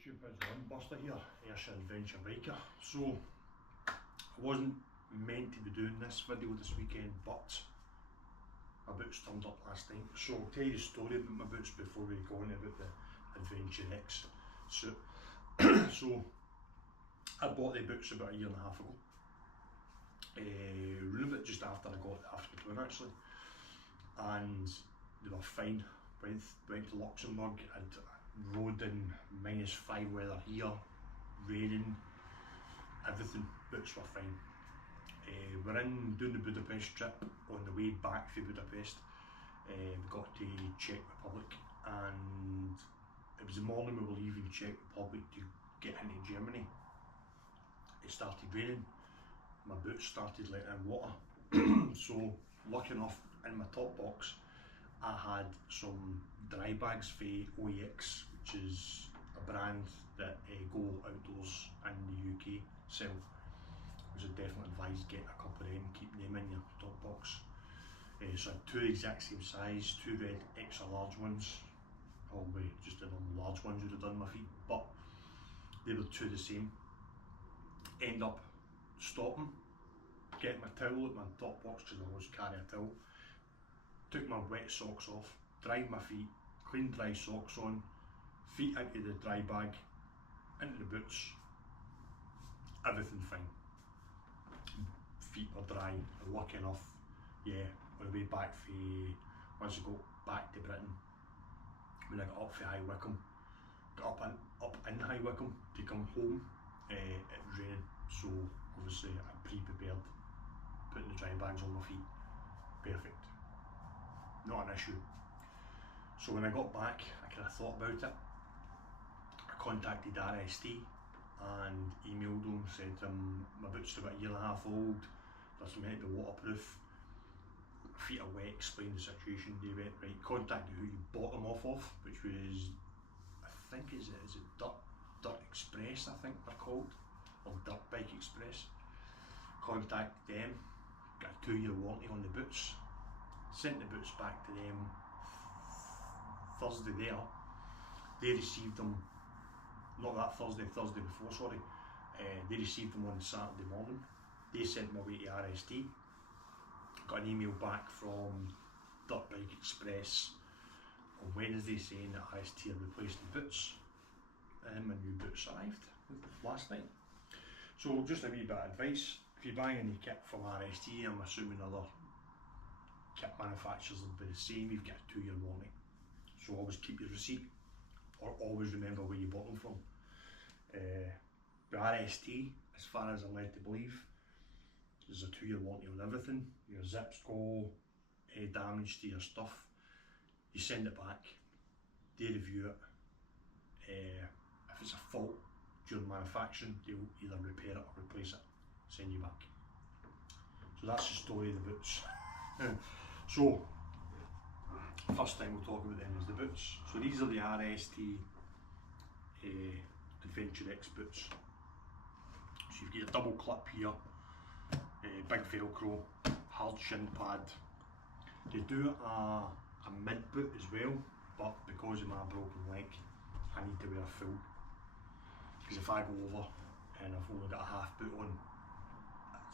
YouTube, it's Ron Buster here, RST Adventure Biker. So, I wasn't meant to be doing this video this weekend, but my boots turned up last night. So I'll tell you the story about my boots before we go on about the Adventure X suit. So, I bought the boots about a year and a half ago. Around about just after I got the afternoon actually. And they were fine. Went to Luxembourg, I'd rode in -5 weather here, raining, everything, boots were fine. We're in doing the Budapest trip. On the way back from Budapest, we got to Czech Republic, and it was the morning we were leaving Czech Republic to get into Germany. It started raining, my boots started letting in water. So lucky enough, in my top box I had some dry bags for OEX, which is a brand that go outdoors in the UK sell. I would definitely advise getting a couple of them, keep them in your top box. So I had two exact same size, two red extra large ones. Probably just the normal large ones would have done my feet, but they were two the same. End up stopping, getting my towel at my top box because I always carry a towel. Took my wet socks off, dried my feet, clean dry socks on, feet into the dry bag, into the boots, everything fine. Feet were dry, lucky enough. Yeah, on the way back once I got back to Britain, when I got up for High Wycombe, got up in High Wycombe to come home, it was raining, so obviously I pre-prepared, putting the dry bags on my feet, perfect. Not an issue. So when I got back, I kind of thought about it. I contacted RST and emailed them, said to them, my boots are about a year and a half old, they're meant to be waterproof, my feet are wet, explained the situation. They went, right, contacted who you bought them off of, which was, I think, is it Dirt Express, I think they're called, or Dirt Bike Express. Contacted them, got a 2-year warranty on the boots. Sent the boots back to them Thursday there. They received them, not that Thursday before, sorry. They received them on Saturday morning. They sent them away to RST. Got an email back from Dirt Bike Express on Wednesday saying that RST had replaced the boots. And my new boots arrived last night. So just a wee bit of advice, if you buy any kit from RST, I'm assuming other kit manufacturers will be the same, you've got a 2-year warranty. So always keep your receipt, or always remember where you bought them from. The RST, as far as I'm led to believe, there's a 2-year warranty on everything. Your zips go, damage to your stuff, you send it back, they review it. If it's a fault during manufacturing, they'll either repair it or replace it, send you back. So that's the story of the boots. So, first thing we'll talk about them is the boots. So these are the RST Adventure X boots. So you've got a double clip here, big velcro, hard shin pad. They do a mid boot as well, but because of my broken leg, I need to wear a full. Because if I go over and I've only got a half boot on,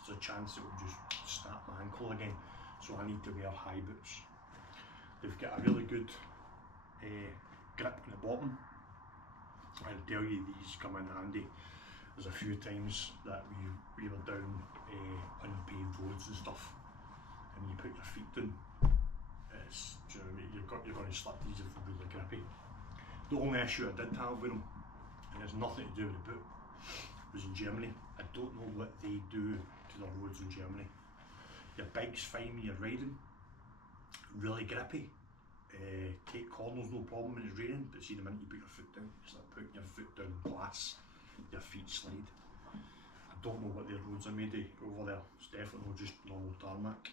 there's a chance it will just snap my ankle again. So I need to wear high boots. They've got a really good grip on the bottom. I'll tell you, these come in handy. There's a few times that we were down unpaved roads and stuff, and when you put your feet down, it's, do you know what I mean, you're going to slip these if they're really grippy. The only issue I did have with them, and it's nothing to do with the boot, was in Germany. I don't know what they do to the roads in Germany. Your bike's fine when you're riding, really grippy. Take corners no problem when it's raining, but see the minute you put your foot down, it's like putting your foot down glass, your feet slide. I don't know what their roads are made of over there, it's definitely not just normal tarmac.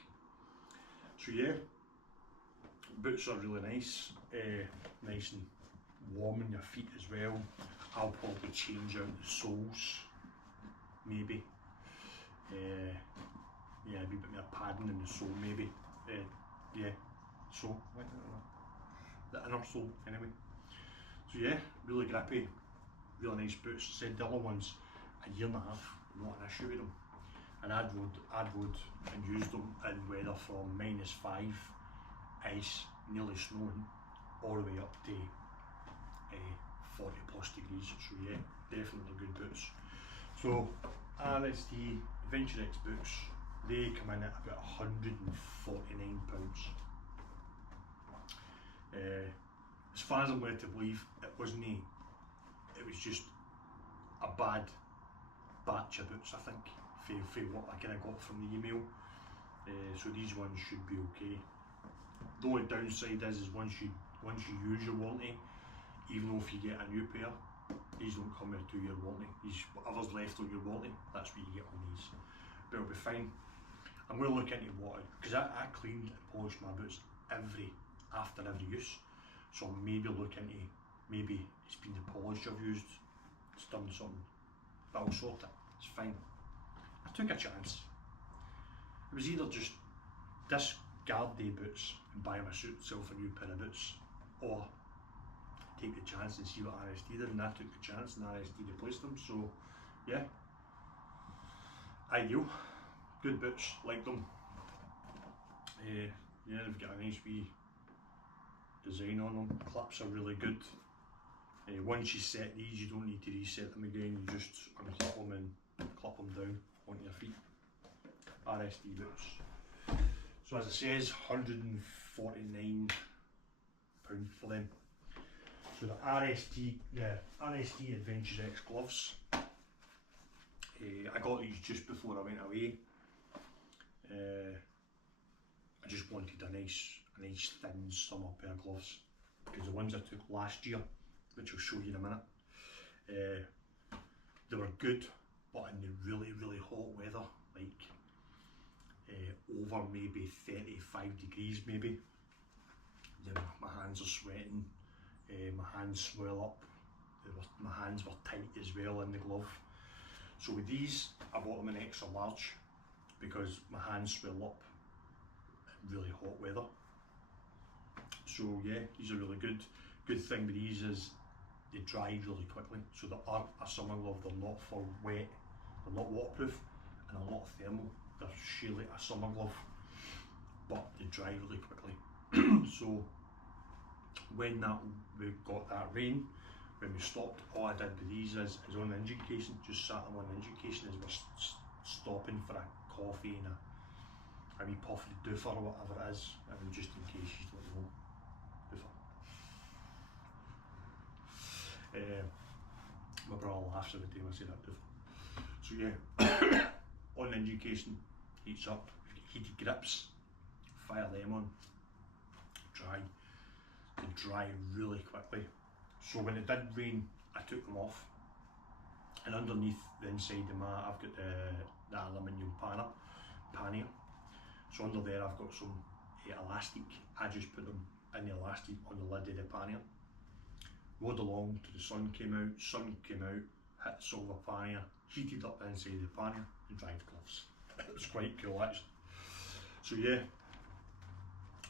So yeah, boots are really nice, nice and warm on your feet as well. I'll probably change out the soles, maybe. Yeah, a wee bit more padding in the sole maybe. Yeah, sole, the inner sole anyway. So yeah, really grippy, really nice boots. Said the other ones, a year and a half, not an issue with them. And I'd rode and used them in weather from -5, ice, nearly snowing, all the way up to 40 plus degrees. So yeah, definitely good boots. So RST Adventure X boots, they come in at about £149. As far as I'm led to believe, it was just a bad batch of boots, I think, for what I kind of got from the email. So these ones should be okay. The only downside is once you use your warranty, even though if you get a new pair, these don't come with a 2-year warranty. Whatever's left on your warranty, that's what you get on these. But it'll be fine. I'm going to look into because I cleaned and polished my boots after every use. So I'll maybe look into, maybe it's been the polish I've used, it's done something, but I'll sort it, it's fine. I took a chance. It was either just discard the boots and buy myself a new pair of boots, or take the chance and see what RST did, and I took the chance and RST replaced them. So yeah, ideal, good boots, like them. Yeah, they've got a nice wee design on them. Clips are really good. Once you set these, you don't need to reset them again. You just unclip them and clip them down onto your feet. RST boots. So as it says, £149 for them. So the RST Adventure X gloves. I got these just before I went away. I just wanted a nice thin summer pair of gloves, because the ones I took last year, which I'll show you in a minute, they were good, but in the really hot weather, like over maybe 35 degrees maybe, then my hands are sweating, my hands swell up, my hands were tight as well in the glove. So with these, I bought them in extra large because my hands swell up in really hot weather. So yeah, these are really good. Good thing with these is they dry really quickly. So they aren't a summer glove, they're not for wet, they're not waterproof, and a lot of thermal. They're surely a summer glove, but they dry really quickly. So when we got that rain, when we stopped, all I did with these is on the engine casing, just sat them on the engine casing as we're stopping for a coffee and a wee puff of doofer or whatever it is, and just in case you don't know. My brother laughs every time I say that doofer. So yeah, on the engine casing, heats up, heated grips, fire them on, dry. They dry really quickly. So when it did rain, I took them off, and underneath the inside of I've got the aluminium pannier. So under there I've got some elastic. I just put them in the elastic on the lid of the pannier. Rode along till the sun came out, hit the silver pannier, heated up the inside of the pannier and dried the gloves. It was quite cool actually. So yeah,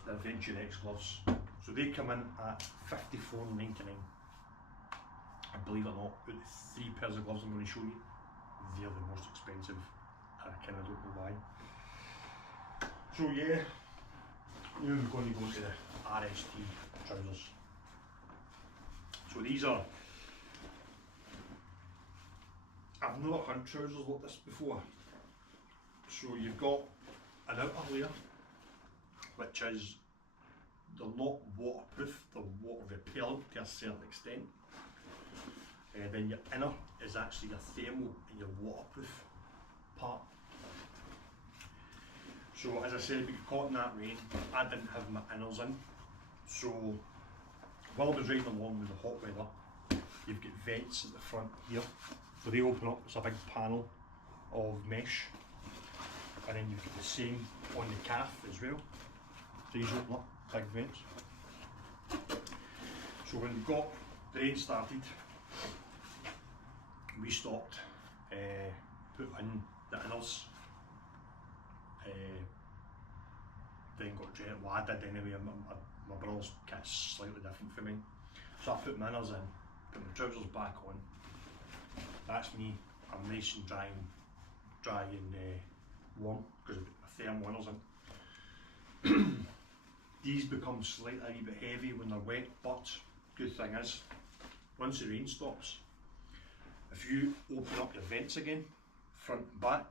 the Adventure X gloves. So they come in at £54.99. I believe it or not, out of the 3 pairs of gloves I'm going to show you, they're the most expensive. I kind of don't know why. So yeah, now we're going to go to the RST trousers. So these are, I've never had trousers like this before. So you've got an outer layer, which is, they're not waterproof, they're water repellent to a certain extent. Then your inner is actually your thermal and your waterproof part. So as I said, we got caught in that rain, I didn't have my inners in. So while I was riding along with the hot weather, you've got vents at the front here. So they open up, it's a big panel of mesh. And then you've got the same on the calf as well. So these open up, big vents. So when we got the rain started, we stopped, put in the inners, then got dressed. Well, I did anyway. My brother's kit's slightly different for me. So I put my inners in, put my trousers back on, That's me. I'm nice and dry and warm because my thermal runners in. These become slightly a wee bit heavy when they're wet, but good thing is, once the rain stops, if you open up your vents again, front and back,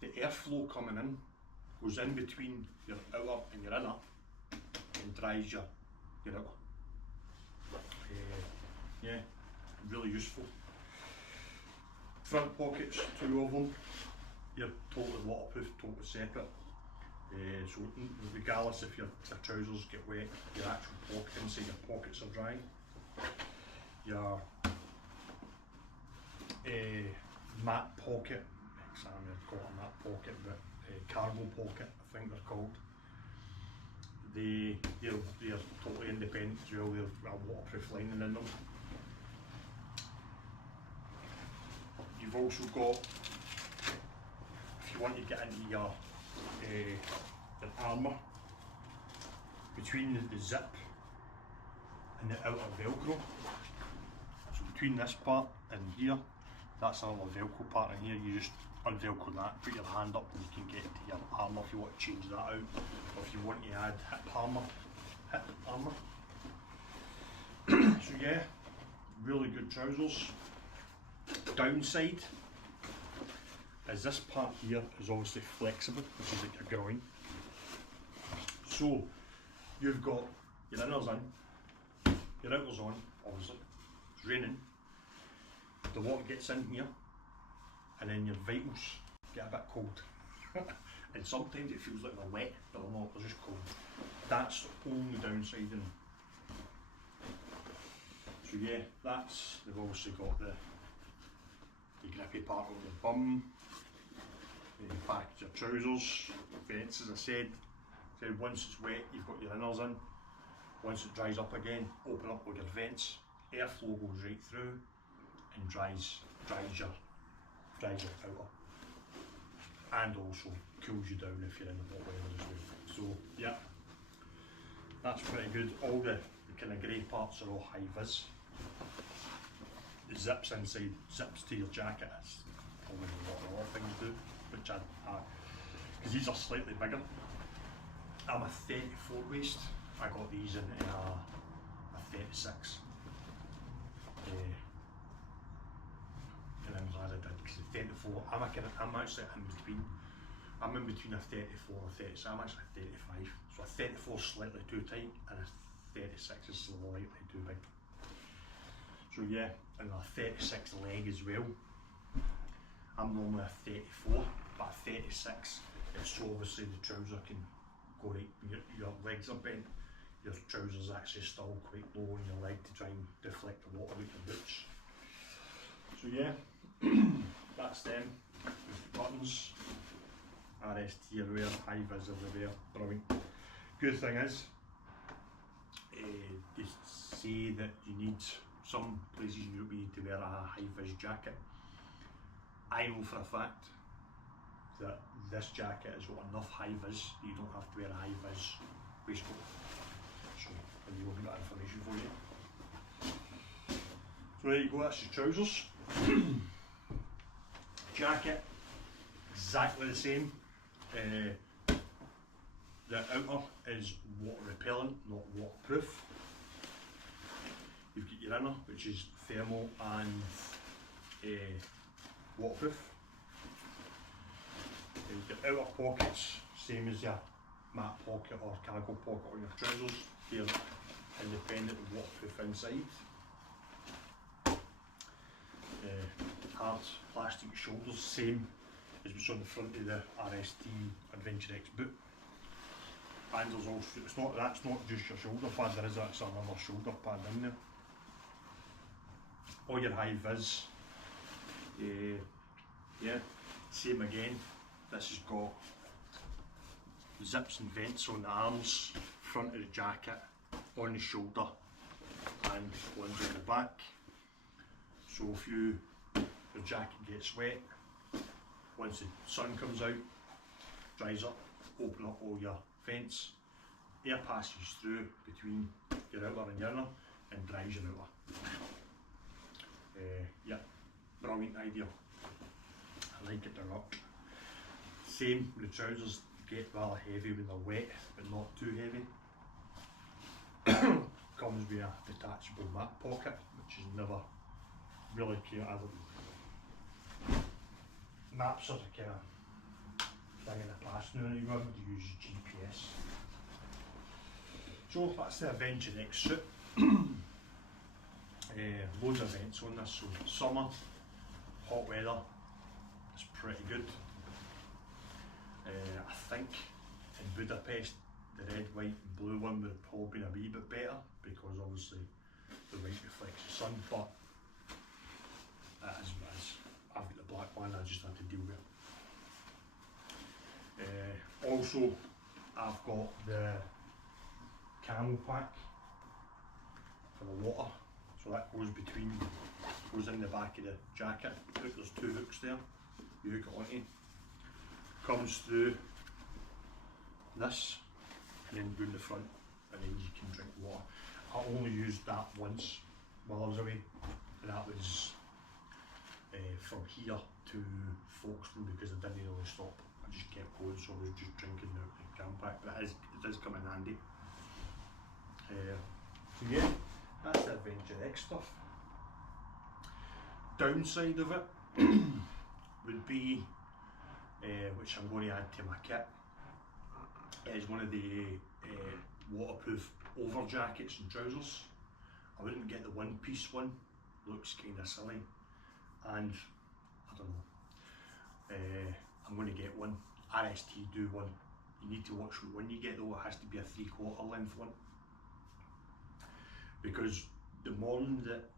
the airflow coming in goes in between your outer and your inner and dries your outer. Yeah, really useful. Front pockets, 2 of them. You're totally waterproof, totally separate. So regardless if your trousers get wet, your actual pocket inside your pockets are dry. Your mat pocket, I'm call it a mat pocket, but cargo pocket I think they're called. They're totally independent as well. They've a waterproof lining in them. You've also got, if you want to get into your armour, between the zip and the outer velcro, so between this part and here, that's another velcro part in here. You just unvelcro that, put your hand up and you can get to your armour if you want to change that out, or if you want to add hip armour. So yeah, really good trousers. Downside is this part here is obviously flexible, which is like a groin. So you've got your inners in, your outers on, obviously, it's raining, the water gets in here, and then your vitals get a bit cold. And sometimes it feels like they're wet, but they're not, they're just cold. That's the only downside in them. So yeah, they've obviously got the grippy part over the bum, the back of your trousers, vents as I said. Once it's wet, you've got your inners in. Once it dries up again, open up all your vents. Airflow goes right through and dries your outer. And also cools you down if you're in the hot weather as well. So yeah, that's pretty good. All the kind of grey parts are all high vis. The zips inside, zips to your jacket, is probably what a lot of things do, which because these are slightly bigger. I'm a 34 waist, I got these in a 36. And I'm glad I did, because the 34, I'm actually in between. I'm in between a 34 and a 36, I'm actually a 35. So a 34 is slightly too tight, and a 36 is slightly too big. So yeah, and a 36 leg as well. I'm normally a 34, but a 36, it's so obviously the trouser can go right, your legs are bent, your trousers actually still quite low on your leg to try and deflect the water out your boots. So yeah, that's them. With the buttons, RST everywhere, high vis everywhere, brilliant. Good thing is, they say that you need, some places you need to wear a high vis jacket. I know for a fact that this jacket has got enough high vis that you don't have to wear a high vis waistcoat. So there you go, got that information for you. So there you go, that's your trousers. Jacket, exactly the same. The outer is water repellent, not waterproof. You've got your inner, which is thermal and waterproof. You've got outer pockets, same as your mat pocket or cargo pocket on your trousers. They're independent and waterproof inside. Hard plastic shoulders, same as what's on the front of the RST Adventure X boot. And there's also, that's not just your shoulder pad, there is actually another shoulder pad in there. All your high vis, yeah, same again. This has got zips and vents on the arms, front of the jacket, on the shoulder, and ones on the back. So if your jacket gets wet, once the sun comes out, dries up, open up all your vents, air passes through between your outer and your inner and dries your outer. Yeah, brilliant idea. I like it a lot. Same, the trousers get rather heavy when they're wet, but not too heavy. Comes with a detachable mat pocket, which is never really cute. Maps are the kind of thing in the past now, you want to use GPS. So that's the Adventure X suit. Loads of events on this, so summer, hot weather, it's pretty good. I think in Budapest the red, white and blue one would have probably been a wee bit better because obviously the white reflects the sun, but it is what it is. I've got the black one, I just have to deal with it. Also I've got the camel pack for the water, so that goes in the back of the jacket. Look, there's two hooks there, you hook it onto, comes through this and then down the front, and then you can drink water. I only used that once while I was away, and that was from here to Folkestone because I didn't really stop. I just kept going, so I was just drinking out the camp pack, but it does come in handy. So yeah, that's the Adventure X stuff. Downside of it would be, which I'm going to add to my kit, is one of the waterproof over jackets and trousers. I wouldn't get the one piece one, looks kind of silly, and I don't know, I'm going to get one. RST do one. You need to watch when you get though, it has to be a 3/4 length one, because the morning that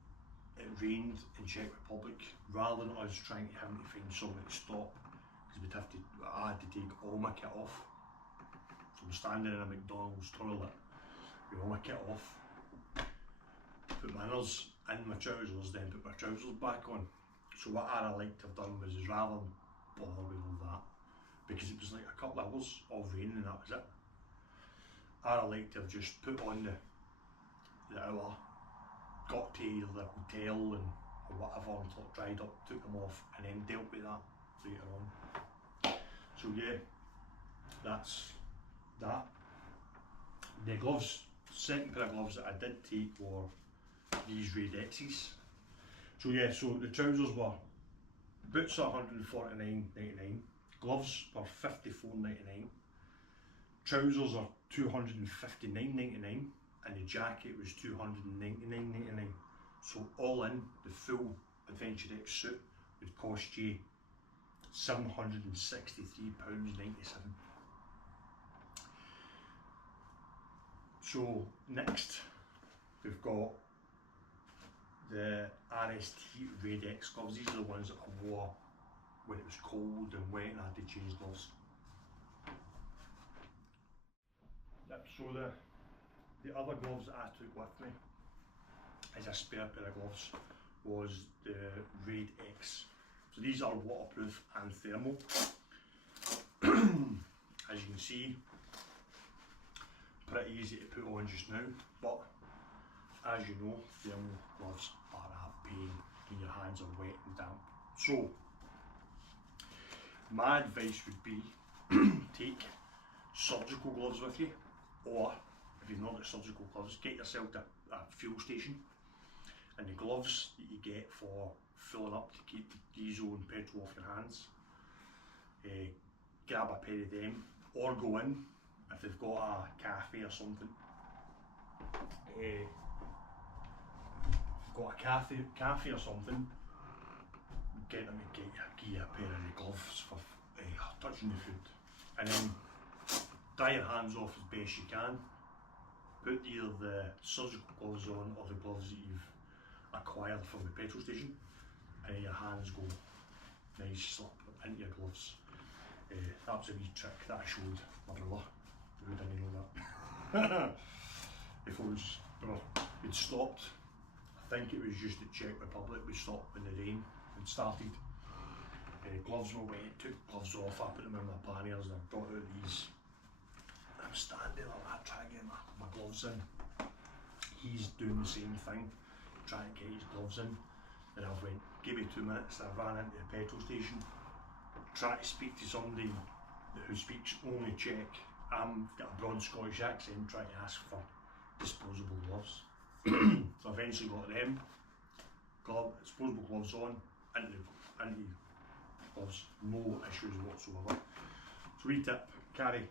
it rained in Czech Republic, rather than us trying to having to find somewhere to stop, because I had to take all my kit off. So I'm standing in a McDonald's toilet with all my kit off, put my inners in my trousers, then put my trousers back on. So what I'd like to have done was, rather than bother with all that, because it was like a couple of hours of rain and that was it, I'd like to have just put on the hour, got to either the hotel or whatever until it dried up, took them off, and then dealt with that later on. So yeah, that's that. The gloves, second pair of gloves that I did take were these Red X's. So yeah, so the trousers were, boots are $149.99, gloves were $54.99, trousers are $259.99, and the jacket was $299.99. So all in, the full Adventure X suit would cost you £763.97. So next we've got the RST Red X gloves. These are the ones that I wore when it was cold and wet and I had to change gloves. Yep, so the other gloves that I took with me as a spare pair of gloves was the Red X. So these are waterproof and thermal. As you can see, pretty easy to put on just now, but as you know, thermal gloves are a pain when your hands are wet and damp. So my advice would be take surgical gloves with you, or if you've not got surgical gloves, get yourself a fuel station, and the gloves that you get for filling up to keep the diesel and petrol off your hands, grab a pair of them, or go in if they've got a cafe or something. If you've got a cafe or something, get them to give you a pair of the gloves for touching the food, and then dry your hands off as best you can. Put either the surgical gloves on or the gloves that you've acquired from the petrol station, and your hands go nice slip into your gloves. That was a wee trick that I showed my brother, who didn't know that. If it was, we'd stopped, I think it was just the Czech Republic, we stopped when the rain had started. Gloves were wet, took gloves off, I put them in my panniers and I got out these. I'm standing like that trying to get my gloves in. He's doing the same thing, trying to get his gloves in. and I've went, give me 2 minutes, I ran into the petrol station, tried to speak to somebody who speaks only Czech. I've got a broad Scottish accent, trying to ask for disposable gloves. So I eventually got them, disposable gloves on, into gloves, no issues whatsoever. So wee tip, carry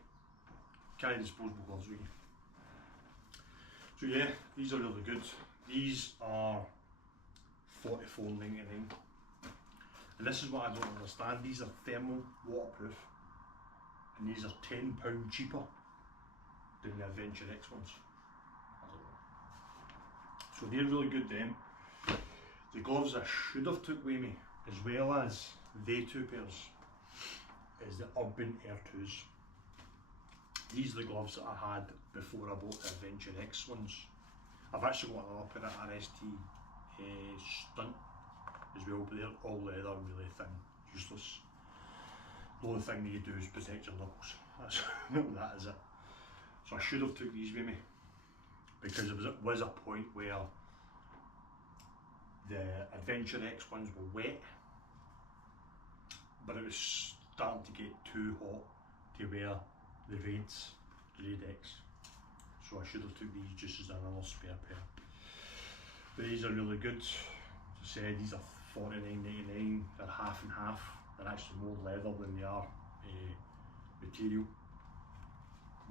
disposable gloves with you. So yeah, these are really good. These are $44.99, and this is what I don't understand. These are thermal, waterproof, and these are £10 cheaper than the Adventure X ones. So they're really good then. The gloves I should have took with me, as well as they 2 pairs, is the Urban Air 2s. These are the gloves that I had before I bought the Adventure X ones. I've actually got another pair of RST Stunt as well, but they're all leather, really thin, useless. The only thing that you do is protect your knuckles. That is it. So I should have took these with me, because it was a point where the Adventure X ones were wet, but it was starting to get too hot to wear the Raids, the Raid X. So I should have took these just as another spare pair. But these are really good. As I said, these are $49.99. They're half and half. They're actually more leather than they are material.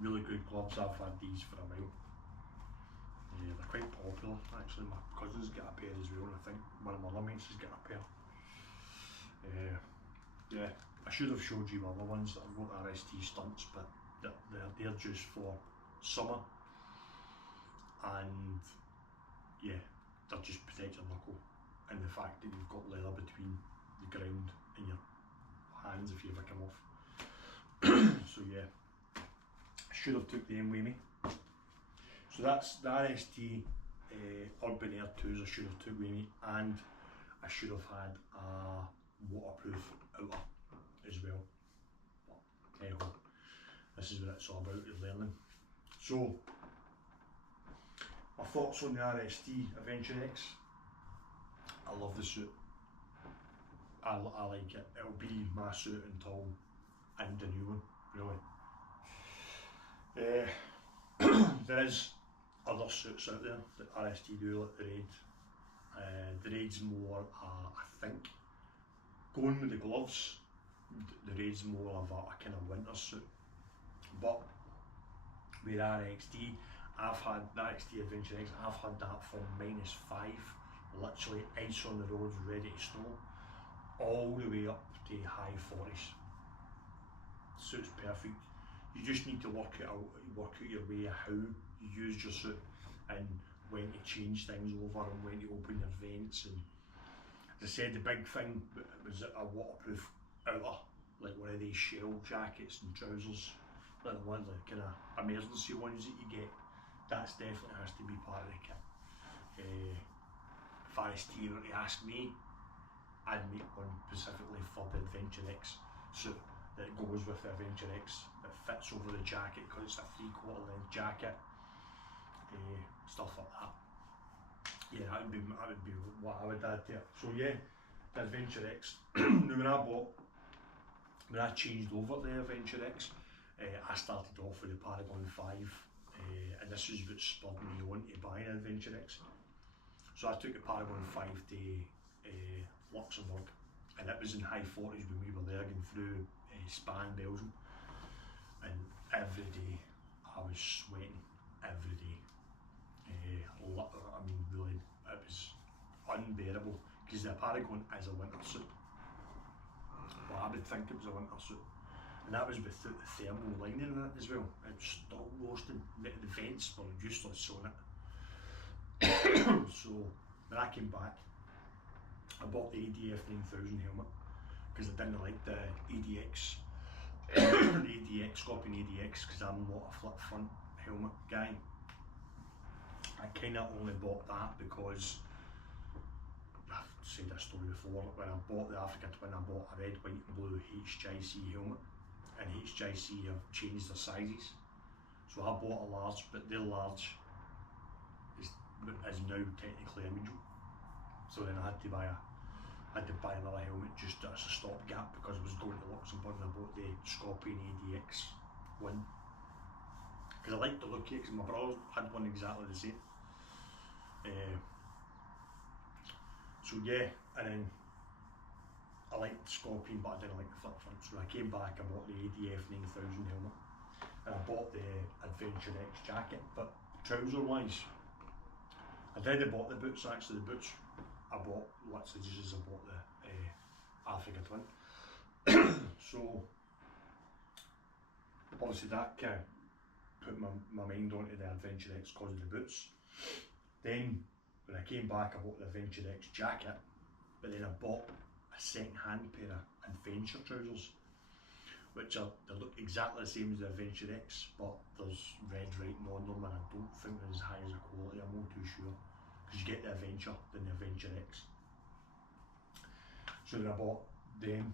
Really good gloves. I've had these for a while. They're quite popular actually. My cousin's got a pair as well, and I think one of my other mates has got a pair. Yeah, I should have showed you other ones that I've got RST Stunts, but they're just for summer, and yeah, they're just protect your knuckle, and the fact that you've got leather between the ground and your hands if you ever come off. So yeah, I should have took them with me. So that's the RST Urban Air 2s I should have took with me, and I should have had a waterproof outer as well. But anyhow, this is what it's all about, is learning. So, my thoughts on the RST Adventure X. I love the suit. I like it. It'll be my suit until I need a new one, really. There is other suits out there that RST do, like the Raid. The Raid's more, I think, going with the gloves, the Raid's more of a kind of winter suit. But with RXT, I've had the RXT Adventure X, I've had that from -5, literally ice on the roads, ready to snow, all the way up to high 40s. Suit's perfect. You just need to work out your way of how you use your suit and when to change things over and when to open your vents. And as I said, the big thing was a waterproof outer, like one of these shell jackets and trousers, like the ones, like kind of emergency ones that you get. That's definitely has to be part of the kit. If RST were to ask me, I'd make one specifically for the Adventure X suit that goes with the Adventure X, that fits over the jacket because it's a 3/4 length jacket, stuff like that. Yeah, that would be what I would add to it. So yeah, the Adventure X. Now when I changed over the Adventure X, I started off with the Paragon 5, and this is what spurred me on to buy an Adventure X. So I took the Paragon 5 to Luxembourg, and it was in high 40s when we were there, going through Spa in Belgium, and every day I was sweating, every day. I mean, really, it was unbearable, because the Paragon is a winter suit. Well, I would think it was a winter suit, and that was without the thermal lining in it as well. It was still roasting. The vents were useless on it. So when I came back, I bought the ADF9000 helmet because I didn't like the ADX, the ADX, Scorpion ADX, because I'm not a flip front helmet guy. I kind of only bought that because I've said this story before. When I bought the Africa Twin, I bought a red, white, and blue HJC helmet, and HJC have changed their sizes. So I bought a large, but their large is now technically a medium. So So then I had to buy another helmet just as a stopgap because I was going to Luxembourg and I bought the Scorpion ADF9000 because I liked the look of it, because my brother had one exactly the same. So yeah, and then I liked the Scorpion but I didn't like the flip front, so when I came back I bought the ADF9000 helmet and I bought the Adventure X Jacket. But trouser wise, I'd already bought the boots. Actually the boots I bought literally just as I bought the Africa Twin. So obviously that kind of put my mind onto the Adventure X because of the boots. Then when I came back I bought the Adventure X Jacket, but then I bought a second-hand pair of Adventure trousers, which they look exactly the same as the Adventure X, but there's red writing on them and I don't think they're as high as the quality, I'm not too sure, because you get the Adventure than the Adventure X. So then I bought them.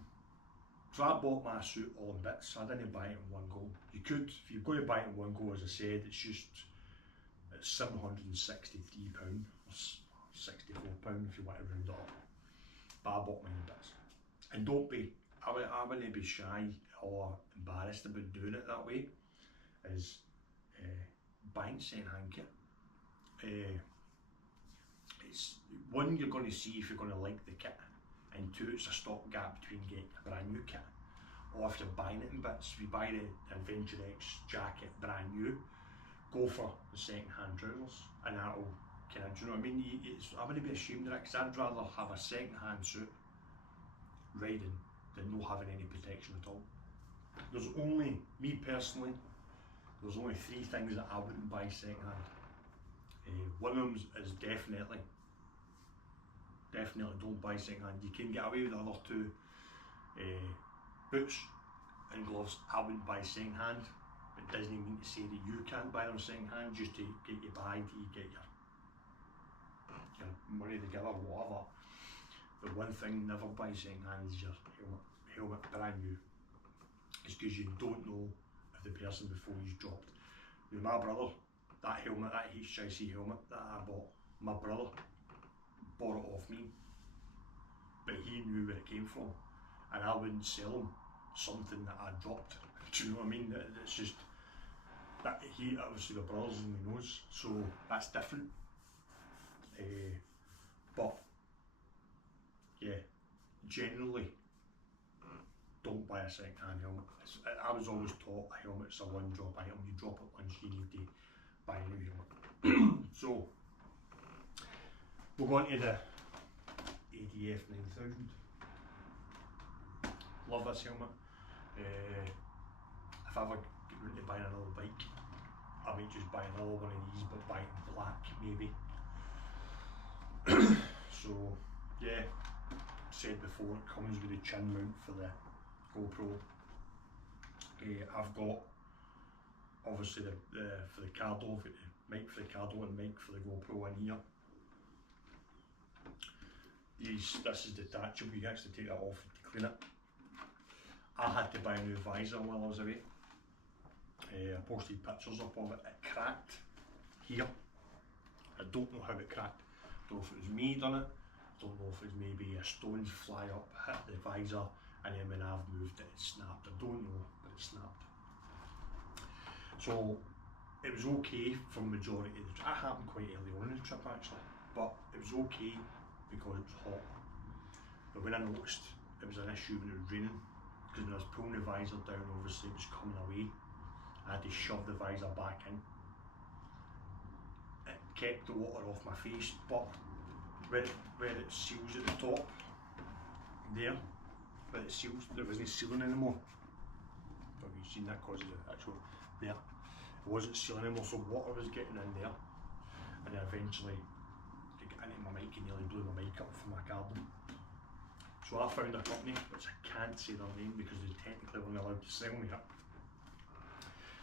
So I bought my suit all in bits, I didn't buy it in one go. You could, if you're going to buy it in one go, as I said, it's £763 or £64 if you want to round it up. But I bought mine in bits. And don't be, I wouldn't be shy or embarrassed about doing it that way, is buying second-hand kit. It's one, you're going to see if you're going to like the kit, and two, it's a stopgap between getting a brand new kit. Or if you're buying it in bits, if you buy the Adventure X Jacket brand new, go for the second-hand trousers, and that'll kind of, do you know what I mean? I wouldn't be ashamed of it, because I'd rather have a second-hand suit riding than not having any protection at all. There's only, me personally, there's only 3 things that I wouldn't buy second-hand. One of them is definitely don't buy second-hand. You can get away with the other 2. Boots and gloves I wouldn't buy second-hand. It doesn't mean to say that you can't buy them second-hand, just to get you by, to get your money together, whatever. But one thing, never buy second-hand, is your helmet brand new. It's because you don't know if the person before you's dropped. With my brother, that helmet, that HIC helmet that I bought, my brother bought it off me, but he knew where it came from, and I wouldn't sell him something that I dropped. Do you know what I mean? It's just that he, obviously the brothers and he knows, so that's different. But yeah, generally don't buy a second-hand helmet. I was always taught a helmet's a one-drop item. You drop it once, you need to buy a new helmet. So we'll go on to the ADF9000. Love this helmet. If I ever get around to buying another bike, I might just buy another one of these, but buy it in black maybe. So yeah, said before, it comes with a chin mount for the GoPro. I've got obviously for the Cardo, I've got the mic for the Cardo and mic for the GoPro in here. This is detachable, you can actually take that off to clean it. I had to buy a new visor while I was away. I posted pictures up of it. It cracked here. I don't know how it cracked. I don't know if it was me done it. I don't know if it was maybe a stone's fly up, hit the visor, and then when I've moved it, it snapped. I don't know, but it snapped. So it was okay for the majority of the trip. It happened quite early on in the trip actually, but it was okay because it was hot. But when I noticed it was an issue when it was raining, because when I was pulling the visor down, obviously it was coming away. I had to shove the visor back in. It kept the water off my face, but where it seals at the top, there, where it seals, there wasn't sealing anymore. Have you seen that cause of the actual, there, it wasn't sealing anymore, so water was getting in there, and then eventually it got into my mic and nearly blew my mic up for my Cardo. So I found a company, which I can't say their name because they technically weren't allowed to sell me it.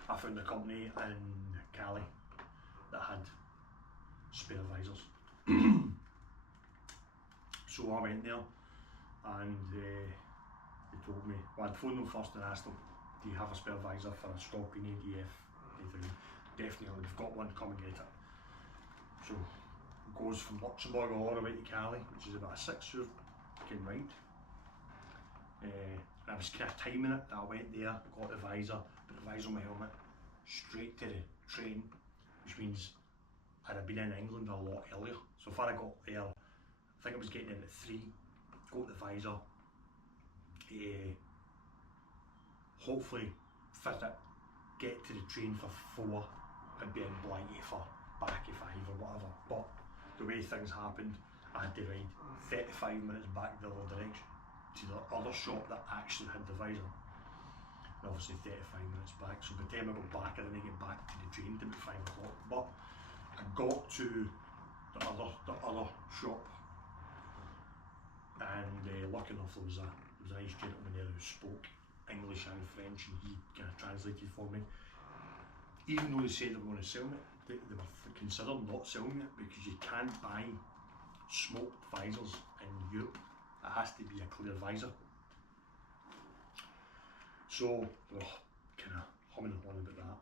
I found a company in Cali that had spare visors. So I went there and they told me, well, I'd phoned them first and asked them, do you have a spare visor for a Scorpion ADF? They said, definitely, we've got one, come and get it. So goes from Luxembourg all the way to Cali, which is about a 6-hour ride. I was kind of timing it. I went there, got the visor, put the visor on my helmet, straight to the train, which means I'd have been in England a lot earlier. So if I got there, I think I was getting in at 3, got the visor, hopefully fit it, get to the train for 4, and be in Blighty for back at 5 or whatever. But the way things happened, I had to ride 35 minutes back the other direction to the other shop that actually had the visor. And obviously 35 minutes back, so by the time I got back, I didn't get back to the train till about 5 o'clock. But I got to the other shop, and lucky enough there was a nice gentleman there who spoke English and French, and he kind of translated for me. Even though they said they were going to sell me, they were considering not selling it because you can't buy smoked visors in Europe. It has to be a clear visor. So they were kind of humming on about that.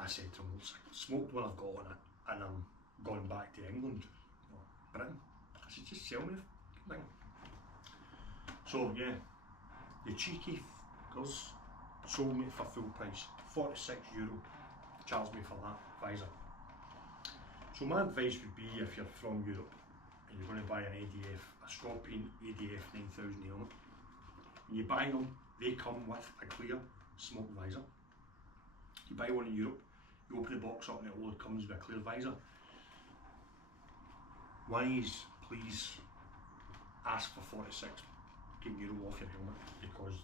I said to them, smoked one I've got on it, and I'm going back to England, or Britain. I said, just sell me the thing. So yeah, the cheeky girls sold me for full price, €46, charged me for that visor. So my advice would be, if you're from Europe and you're going to buy a Scorpion ADF9000 helmet, when you buy them, they come with a clear smoke visor. You buy one in Europe, you open the box up and it all comes with a clear visor. One is, please ask for €46 off your helmet, because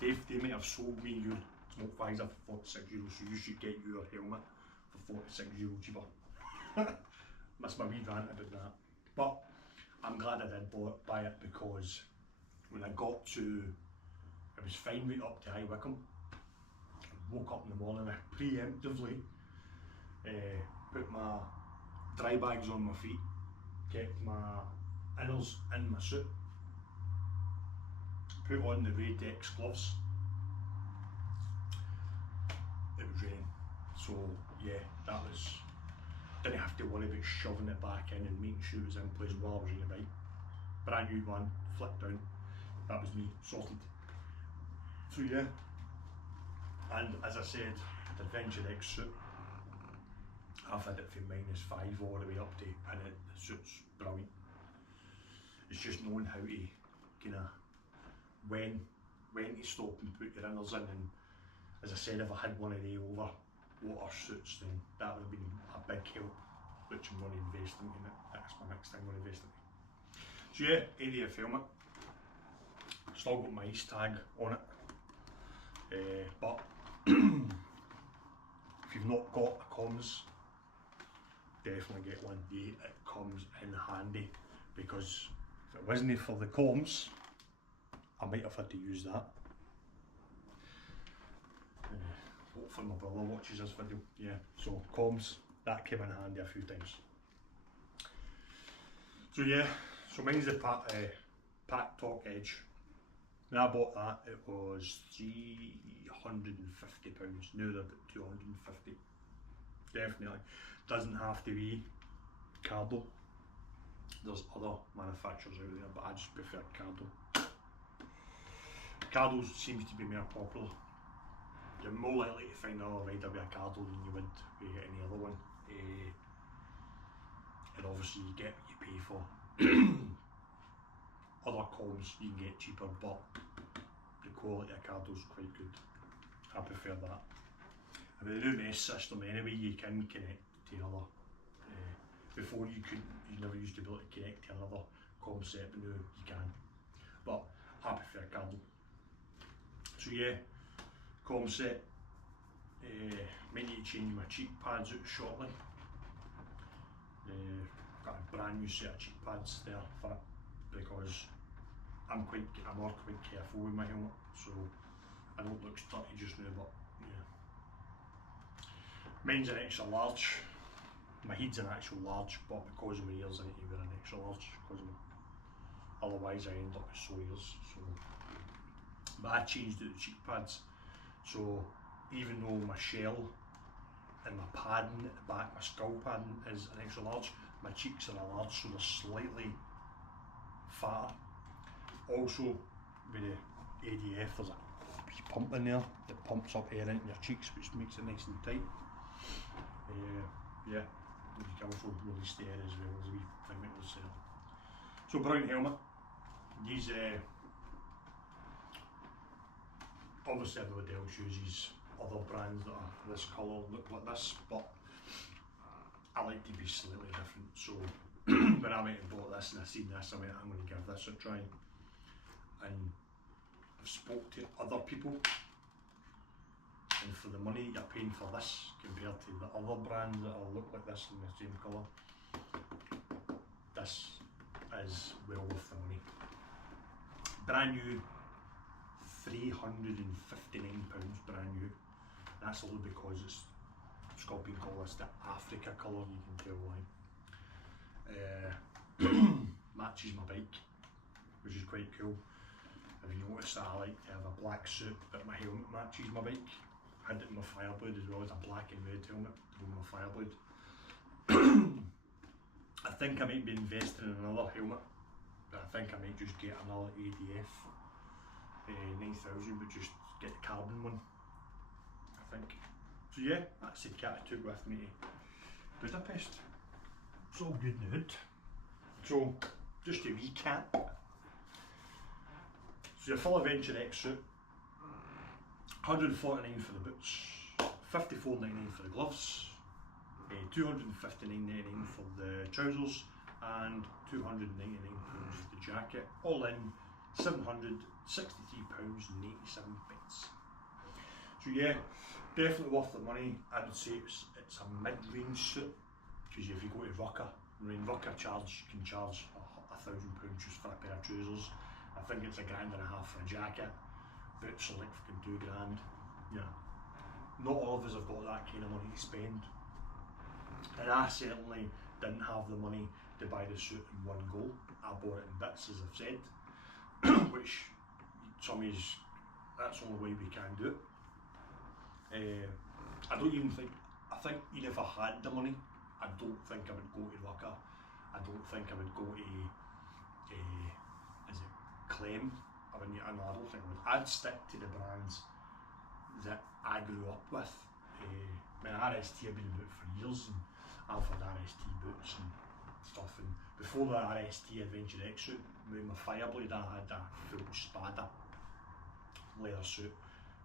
they might have sold me your smoke visor for €46, so you should get your helmet for €46 cheaper. That's my wee rant about that. But I'm glad I did buy it, because when I got to, it was fine right up to High Wycombe. I woke up in the morning, I preemptively put my dry bags on my feet, kept my inners in my suit, put on the Ratex gloves. It was raining, so yeah, that was, didn't have to worry about shoving it back in and making sure it was in place while I was riding a bike. Brand new one, flipped down, that was me, sorted. So yeah, and as I said, the Adventure X suit, I've had it from -5 all the way up to, and the suit's brilliant. It's just knowing how to kind of, when to stop and put your inners in, and as I said, if I had one of the over water suits, then that would have been a big help, which I'm going to invest in it. That's my next thing I'm going to invest in. So yeah, ADF helmet, still got my ice tag on it, but if you've not got a comms, definitely get one. Yeah, it comes in handy, because if it wasn't for the comms, I might have had to use that. Hopefully my brother watches this video. Yeah, so comms, that came in handy a few times. So yeah, so mine's the Pack Talk Edge. When I bought that, it was £350. Now they're about 250. Definitely doesn't have to be Cardo. There's other manufacturers out there, but I just prefer Cardo. Cardo seems to be more popular. You're more likely to find another rider with a Cardo than you would with any other one. And obviously you get what you pay for. Other comms you can get cheaper, but the quality of Cardo's quite good. I prefer that. And with the new mesh system anyway, you can connect to another. Before you never used to be able to connect to another comm set, but now you can. But I prefer Cardo. So yeah, comm set. Might need to change my cheek pads out shortly. Got a brand new set of cheek pads there for it, because I'm quite careful with my helmet, so I don't look dirty just now, but yeah. Mine's an extra large. My head's an actual large, but because of my ears I need to wear an extra large, because otherwise I end up with sore ears. So, but I changed out the cheek pads, so even though my shell and my padding at the back, my skull padding is an extra large, my cheeks are a large, so they're slightly fatter. Also with the ADF there's a wee pump in there that pumps up air into your cheeks, which makes it nice and tight. Yeah, you can also release the air as well. There's a wee thing that goes there. So brown helmet. These obviously everybody else uses other brands that are this colour, look like this, but I like to be slightly different. So when I went and bought this and I seen this, I went, I'm going to give this a try. And I've spoke to other people, and for the money you're paying for this compared to the other brands that will look like this in the same colour, this is well worth the money. Brand new, £359 brand new. That's only because it's Scorpion call this the Africa colour, you can tell why. Matches my bike, which is quite cool. If you notice that I like to have a black suit that my helmet matches my bike. I had it in my Firebird as well as a black and red helmet to go with my Firebird. I think I might be investing in another helmet, but I think I might just get another ADF9000, but just get the carbon one, I think. So yeah, that's the kit I took with me to Budapest. It's all good in the hood. So just to recap, so your full Adventure X suit, £149 for the boots, £54.99 for the gloves, £259.99 for the trousers, and £299 for the jacket. All in £763.87. So yeah, definitely worth the money. I would say it's a mid-range suit, because if you go to Rucker, Rucker can charge £1,000 just for a pair of trousers. I think it's £1.5 grand for a jacket. Boots are like fucking £2 grand. Yeah, not all of us have got that kind of money to spend, and I certainly didn't have the money to buy the suit in one go. I bought it in bits, as I've said, which some is, that's the only way we can do it. I don't even think, I think even if I had the money, I don't think I would go to Rucker. I don't think I would go to is it Clem? I don't think I would. I'd stick to the brands that I grew up with. RST have been about for years, and I've had RST boots and stuff, and before the RST Adventure X suit with my Fireblade, I had a full Spada leather suit.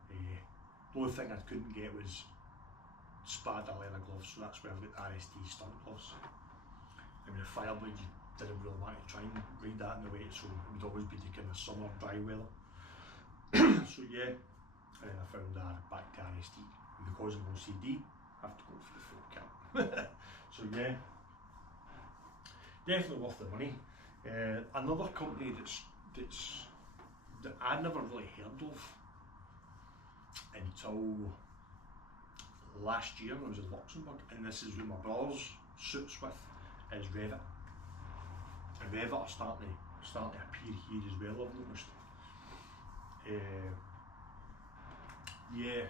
The only thing I couldn't get was Spada leather gloves, so that's where I've got the RST stunt gloves. I mean, the Fireblade, you didn't really want to try and ride that in the wet, so it would always be the kind of summer dry weather. So yeah, and then I found that back to RST, and because I'm OCD, I have to go for the full kit. So yeah, definitely worth the money. Another company that I never really heard of until last year when I was in Luxembourg, and this is with my brother's suits with, is Revit. And Revit are starting to appear here as well, I've noticed. Yeah,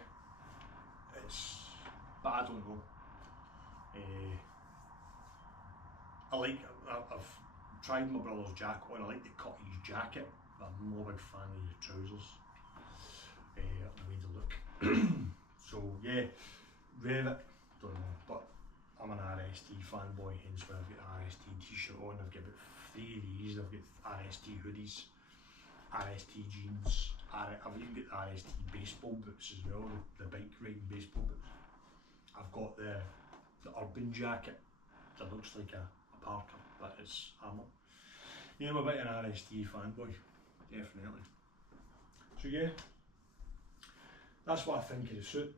but I don't know. I've tried my brother's jacket on. I like the cut of his jacket, but I'm not a big fan of the trousers. The way they look. So yeah, Revit, don't know, but I'm an RST fanboy, hence why I've got an RST t-shirt on. I've got about 3 of these. I've got RST hoodies, RST jeans, I've even got RST baseball boots as well, the bike riding baseball boots. I've got the urban jacket that looks like a parka, but it's armour. Yeah, I'm a bit of an RST fanboy, definitely. So yeah, that's what I think of the suit.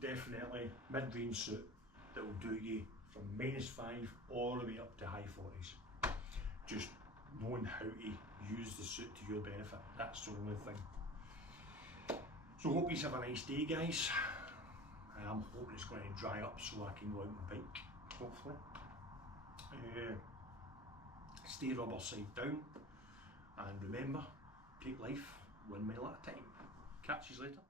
Definitely mid-range suit that will do you from -5 all the way up to high 40s. Just knowing how to use the suit to your benefit, that's the only thing. So hope you have a nice day, guys. I'm hoping it's going to dry up so I can go out on my bike, hopefully. Stay rubber side down, and remember, take life 1 mile at a time. Catch you later.